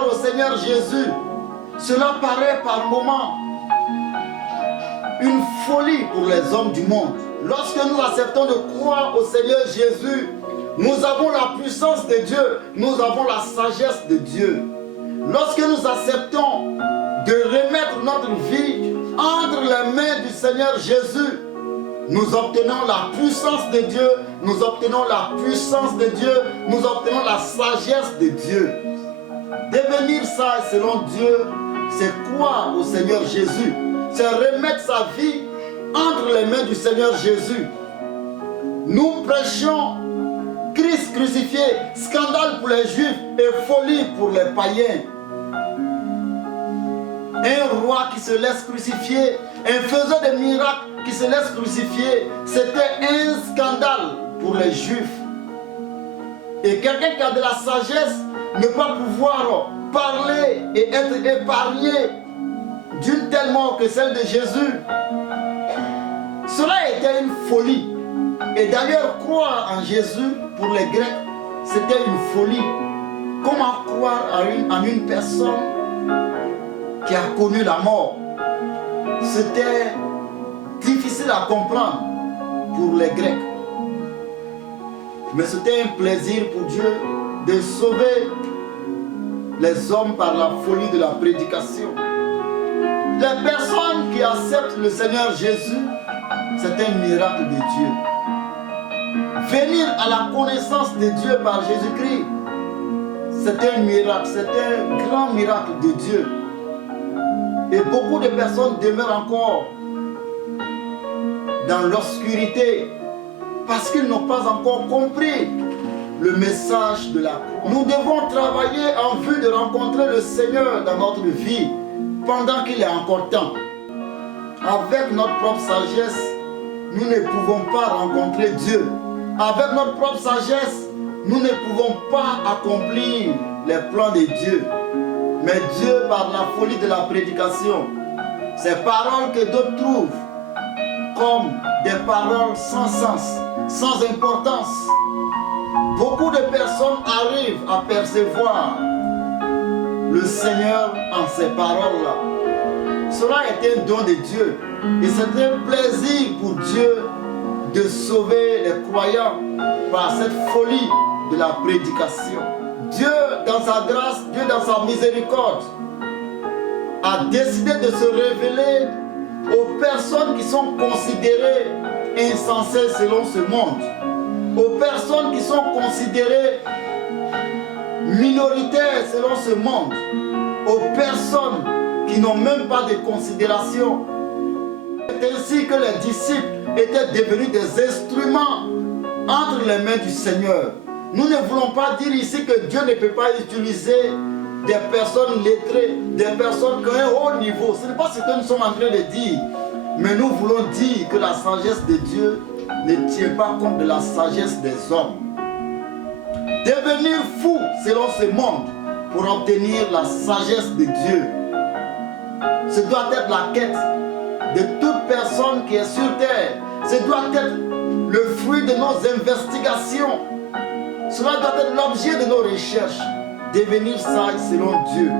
croire au Seigneur Jésus, cela paraît par moments une folie pour les hommes du monde. Lorsque nous acceptons de croire au Seigneur Jésus, nous avons la puissance de Dieu, nous avons la sagesse de Dieu. Lorsque nous acceptons de remettre notre vie entre les mains du Seigneur Jésus, nous obtenons la puissance de Dieu, nous obtenons la puissance de Dieu, nous obtenons la sagesse de Dieu. Devenir sage selon Dieu, c'est croire au Seigneur Jésus, c'est remettre sa vie entre les mains du Seigneur Jésus. Nous prêchons Christ crucifié, scandale pour les Juifs et folie pour les païens. Un roi qui se laisse crucifier, un faiseur de miracles qui se laisse crucifier, c'était un scandale pour les Juifs. Et quelqu'un qui a de la sagesse ne pas pouvoir parler et être épargné d'une telle mort que celle de Jésus, cela était une folie. Et d'ailleurs, croire en Jésus, pour les Grecs, c'était une folie. Comment croire en une personne qui a connu la mort? C'était difficile à comprendre pour les Grecs. Mais c'était un plaisir pour Dieu de sauver les hommes par la folie de la prédication. Les personnes qui acceptent le Seigneur Jésus, c'est un miracle de Dieu. Venir à la connaissance de Dieu par Jésus-Christ, c'est un miracle, c'est un grand miracle de Dieu. Et beaucoup de personnes demeurent encore dans l'obscurité parce qu'ils n'ont pas encore compris le message de la croix. Nous devons travailler en vue de rencontrer le Seigneur dans notre vie pendant qu'il est encore temps. Avec notre propre sagesse, nous ne pouvons pas rencontrer Dieu. Avec notre propre sagesse, nous ne pouvons pas accomplir les plans de Dieu. Mais Dieu, par la folie de la prédication, ces paroles que d'autres trouvent comme des paroles sans sens, sans importance, beaucoup de personnes arrivent à percevoir le Seigneur en ces paroles-là. Cela est un don de Dieu et c'est un plaisir pour Dieu de sauver les croyants par cette folie de la prédication. Dieu, dans sa grâce, Dieu, dans sa miséricorde, a décidé de se révéler aux personnes qui sont considérées insensées selon ce monde, aux personnes qui sont considérées minoritaires selon ce monde, aux personnes qui n'ont même pas de considération. C'est ainsi que les disciples étaient devenus des instruments entre les mains du Seigneur. Nous ne voulons pas dire ici que Dieu ne peut pas utiliser des personnes lettrées, des personnes qui ont un haut niveau. Ce n'est pas ce que nous sommes en train de dire. Mais nous voulons dire que la sagesse de Dieu ne tient pas compte de la sagesse des hommes. Devenir fou selon ce monde pour obtenir la sagesse de Dieu, ce doit être la quête de toute personne qui est sur terre. Ce doit être le fruit de nos investigations. Cela doit être l'objet de nos recherches. Devenir sage selon Dieu.